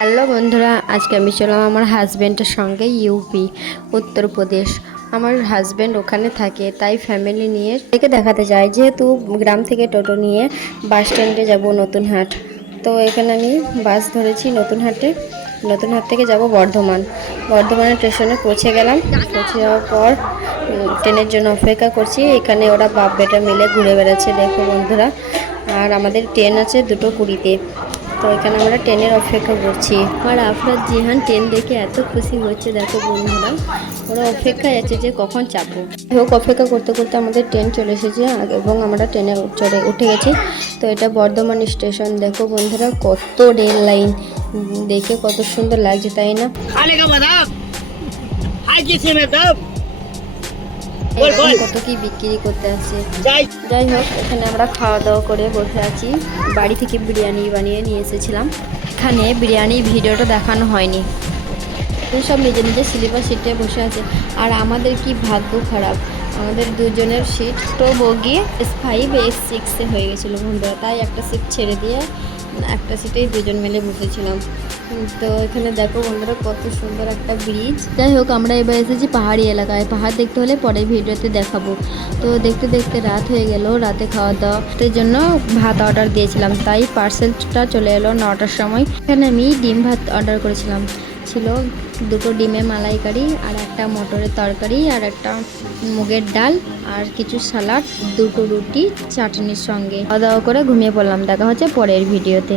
Hello বন্ধুরা, আজকে আমি চললাম আমার হাজব্যান্ডের সঙ্গে ইউপি উত্তরপ্রদেশ। আমার হাজব্যান্ড ওখানে থাকে, তাই ফ্যামিলি নিয়ে থেকে দেখাতে যায়। যেহেতু গ্রাম থেকে টোটো নিয়ে বাস স্ট্যান্ডে যাব নতুনহাট, তো এখানে আমি বাস ধরেছি নতুনহাটে। নতুনহাট থেকে যাব বর্ধমানের স্টেশনে পৌঁছে গেলাম। পৌঁছে যাওয়ার পর ট্রেনের জন্য অপেক্ষা করছি। এখানে ওরা বাপ বেটা মিলে ঘুরে বেড়াচ্ছে, দেখো বন্ধুরা। আর আমাদের ট্রেন আছে 2:20-তে, তো এখানে আমরা ট্রেনের অপেক্ষা করছি। আর আফরাজ জিহান ট্রেন দেখে এত খুশি হচ্ছে, দেখো বন্ধুরা। ওরা অপেক্ষায় আছে যে কখন চাপবো। হোক, অপেক্ষা করতে করতে আমাদের ট্রেন চলে এসেছে এবং আমরা ট্রেনে উঠে গেছি। তো এটা বর্ধমান স্টেশন। দেখো বন্ধুরা, কত রেল লাইন, দেখে কত সুন্দর লাগছে, তাই না? কত কি বিক্রি করতে আসছে। যাই হোক, এখানে আমরা খাওয়া দাওয়া করে বসে আছি। বাড়ি থেকে বিরিয়ানি বানিয়ে নিয়ে এসেছিলাম। এখানে বিরিয়ানি ভিডিওটা দেখানো হয়নি, সব নিজে নিজে স্লিপার সিটে বসে আছে। আর আমাদের কি ভাগ্য খারাপ, আমাদের দুজনের সিট তো বগি S5 S6 হয়ে গেছিলো বন্ধুরা, তাই একটা সিট ছেড়ে দিয়ে একটা সিটেই দুজন মিলে বসেছিলাম। তো এখানে দেখো বন্ধুরা, কত সুন্দর একটা ব্রিজ। যাই হোক, আমরা এবার এসেছি পাহাড়ি এলাকায়। পাহাড় দেখতে হলে পরের ভিডিওতে দেখাবো। তো দেখতে দেখতে রাত হয়ে গেল। রাতে খাওয়া দাওয়ার জন্য ভাত অর্ডার দিয়েছিলাম, তাই পার্সেলটা চলে এলো 9টার সময়। এখানে আমি ডিম ভাত অর্ডার করেছিলাম। ছিল 2টো ডিমের মালাইকারি, আর একটা মটরের তরকারি, আর একটা মুগের ডাল, আর কিছু সালাড, 2টো রুটি চাটনির সঙ্গে। খাওয়া দাওয়া করে ঘুমিয়ে পড়লাম। দেখা হচ্ছে পরের ভিডিওতে।